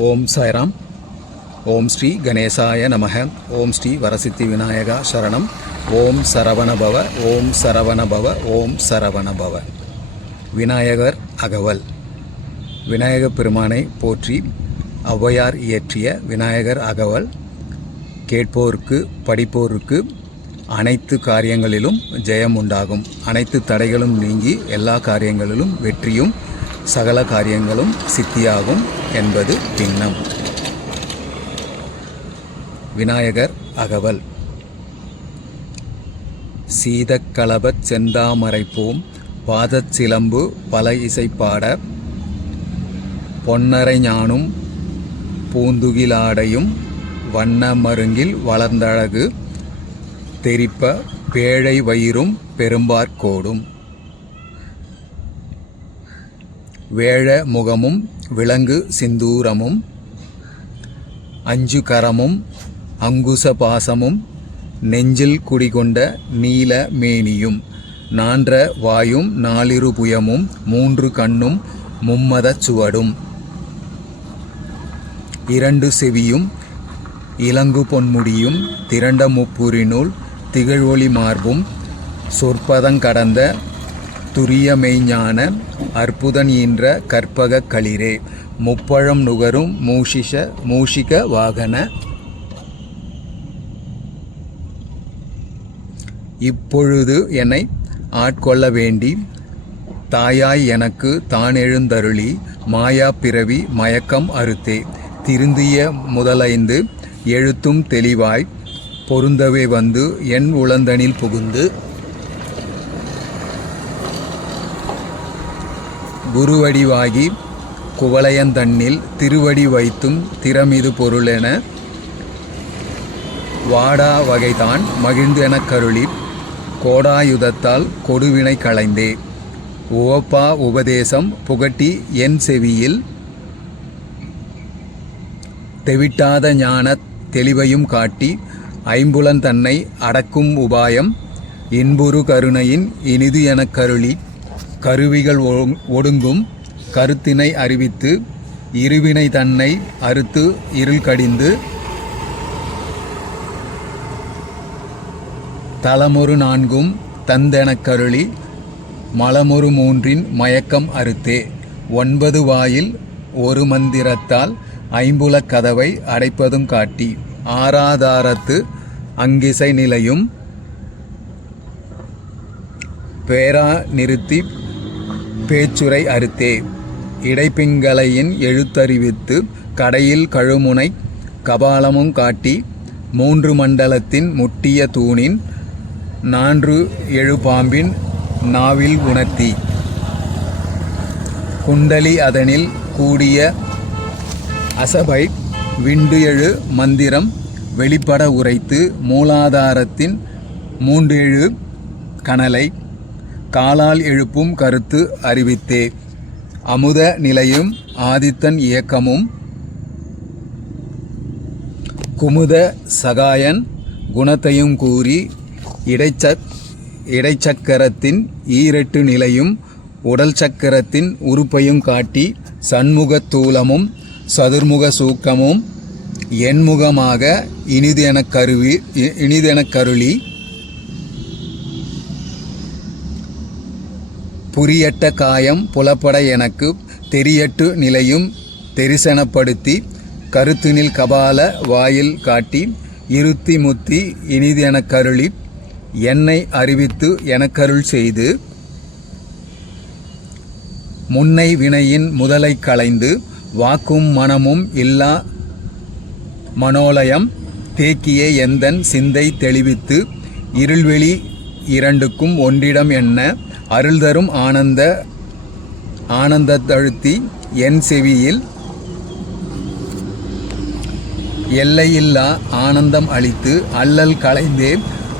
ஓம் சாய்ராம். ஓம் ஸ்ரீ கணேசாய நமக. ஓம் ஸ்ரீ வரசித்தி விநாயகா சரணம். ஓம் சரவணபவ. ஓம் சரவணபவ. ஓம் சரவணபவ. விநாயகர் அகவல். விநாயகப் பெருமானை போற்றி ஔவையார் இயற்றிய விநாயகர் அகவல் கேட்போருக்கு படிப்போருக்கு அனைத்து காரியங்களிலும் ஜெயம் உண்டாகும். அனைத்து தடைகளும் நீங்கி எல்லா காரியங்களிலும் வெற்றியும் சகல காரியங்களும் சித்தியாகும் என்பது திண்ணம். விநாயகர் அகவல். சீதக்களபச் செந்தாமரைப்பூம் பாதச் சிலம்பு பல இசைப்பாட பொன்னரை ஞானும் பூந்துகிலாடையும் வண்ண மருங்கில் வளர்ந்தழகு தெரிப்ப பேழை வயிறும் பெரும்பார்க்கோடும் வேழ முகமும் விலங்கு சிந்தூரமும் அஞ்சு கரமும் அங்குச பாசமும் நெஞ்சில் குடிகொண்ட நீல மேனியும் நான்ற வாயும் நாலிரு புயமும் மூன்று கண்ணும் மும்மதச் சுவடும் இரண்டு செவியும் இலங்கு பொன்முடியும் திரண்ட முப்புரிநூல் திகழ்வொளி மார்பும் சொற்பதங்கடந்த துரிய மெய்ஞான அற்புதன் ஈன்ற கற்பக களிரே முப்பழம் நுகரும் மூஷிக வாகன. இப்பொழுது என்னை ஆட்கொள்ள வேண்டி தாயாய் எனக்கு தானெழுந்தருளி மாயா பிறவி மயக்கம் அறுத்தே திருந்திய முதலைந்து எழுத்தும் தெளிவாய் பொருந்தவே வந்து என் உளந்தனில் புகுந்து குருவடிவாகி குவளையந்தண்ணில் திருவடி வைத்தும் திறமிது பொருளென வாடா வகைதான் மகிழ்ந்து எனக் கருளி கோடாயுதத்தால் கொடுவினை களைந்தே உவப்பா உபதேசம் புகட்டி என் செவியில் தெவிட்டாத ஞான தெளிவையும் காட்டி ஐம்புலன் தன்னை அடக்கும் உபாயம் இன்புறு கருணையின் இனிது எனக் கருளி கருவிகள் ஒடுங்கும் கருத்தினை அறிவித்து இருவினை தன்னை அறுத்து இருள் கடிந்து தலமொரு நான்கும் தந்தெனக் கருளி மலமொரு மூன்றின் மயக்கம் அறுத்தே 9 வாயில் ஒரு மந்திரத்தால் ஐம்புலக் கதவை அடைப்பதும் காட்டி ஆராதாரத்து அங்கிசை நிலையும் பேரா நிறுத்தி பேச்சுரை அறுத்தே இடைப்பிங்களையின் எழுத்தறிவித்து கடையில் கழுமுனை கபாலமும் காட்டி 3 மண்டலத்தின் முட்டிய தூணின் 4 எழுபாம்பின் நாவில் உணர்த்தி குண்டலி அதனில் கூடிய அசபை விண்டு எழு மந்திரம் வெளிப்பட உரைத்து மூலாதாரத்தின் 3 கனலை காலால் எழுப்பும் கருத்து அறிவித்தே அமுத நிலையும் ஆதித்தன் இயக்கமும் குமுத சகாயன் குணத்தையும் கூறி இடைச்சக்கரத்தின் 2 நிலையும் உடல் சக்கரத்தின் உறுப்பையும் காட்டி சண்முகத்தூலமும் சதுர்முக சூக்கமும் எண்முகமாக இனிதெனக் கருளி புரியட்ட காயம் புலப்பட எனக்கு தெரியட்டு நிலையும் தெரிசனப்படுத்தி கருத்தினில் கபால வாயில் காட்டி இருத்தி முத்தி இனிதெனக் கருளி என்னை அறிவித்து எனக்கருள் செய்து முன்னை வினையின் முதலை களைந்து வாக்கும் மனமும் இல்லா மனோலயம் தேக்கிய எந்தன் சிந்தை தெளிவித்து இருள்வெளி இரண்டுக்கும் ஒன்றிடம் என்ன அருள்தரும் ஆனந்தத்தழுத்தி என் செவியில் எல்லையில்லா ஆனந்தம் அளித்து அல்லல் களைந்தே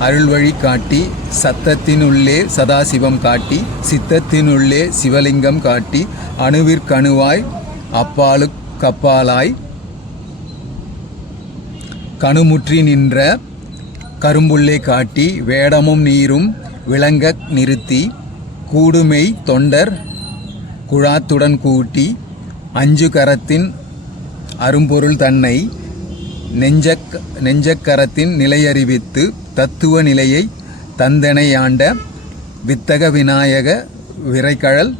அருள்வழி காட்டி சத்தத்தினுள்ளே சதாசிவம் காட்டி சித்தத்தினுள்ளே சிவலிங்கம் காட்டி அணுவிற்கணுவாய் அப்பாலுக்கப்பாலாய் கணுமுற்றி நின்ற கரும்புள்ளே காட்டி வேடமும் நீரும் விளங்க நிறுத்தி கூடுமெய் தொண்டர் குழாத்துடன் கூட்டி 5 கரத்தின் அரும்பொருள் தன்னை நெஞ்சக்கரத்தின் நிலையறிவித்து தத்துவ நிலையை தந்தனை ஆண்ட வித்தக விநாயக விரைகழல்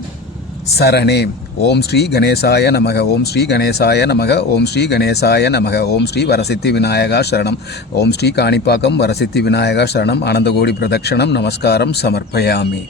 சரணே. ஓம் ஸ்ரீ கணேசாய நமக. ஓம் ஸ்ரீ கணேசாய நமக. ஓம் ஸ்ரீ கணேசாய நமக. ஓம் ஸ்ரீ வரசித்தி விநாயகா சரணம். ஓம் ஸ்ரீ காணிப்பாக்கம் வரசித்தி விநாயகா சரணம். அனந்தகோடி பிரதட்சணம் நமஸ்காரம் சமர்ப்பயாமி.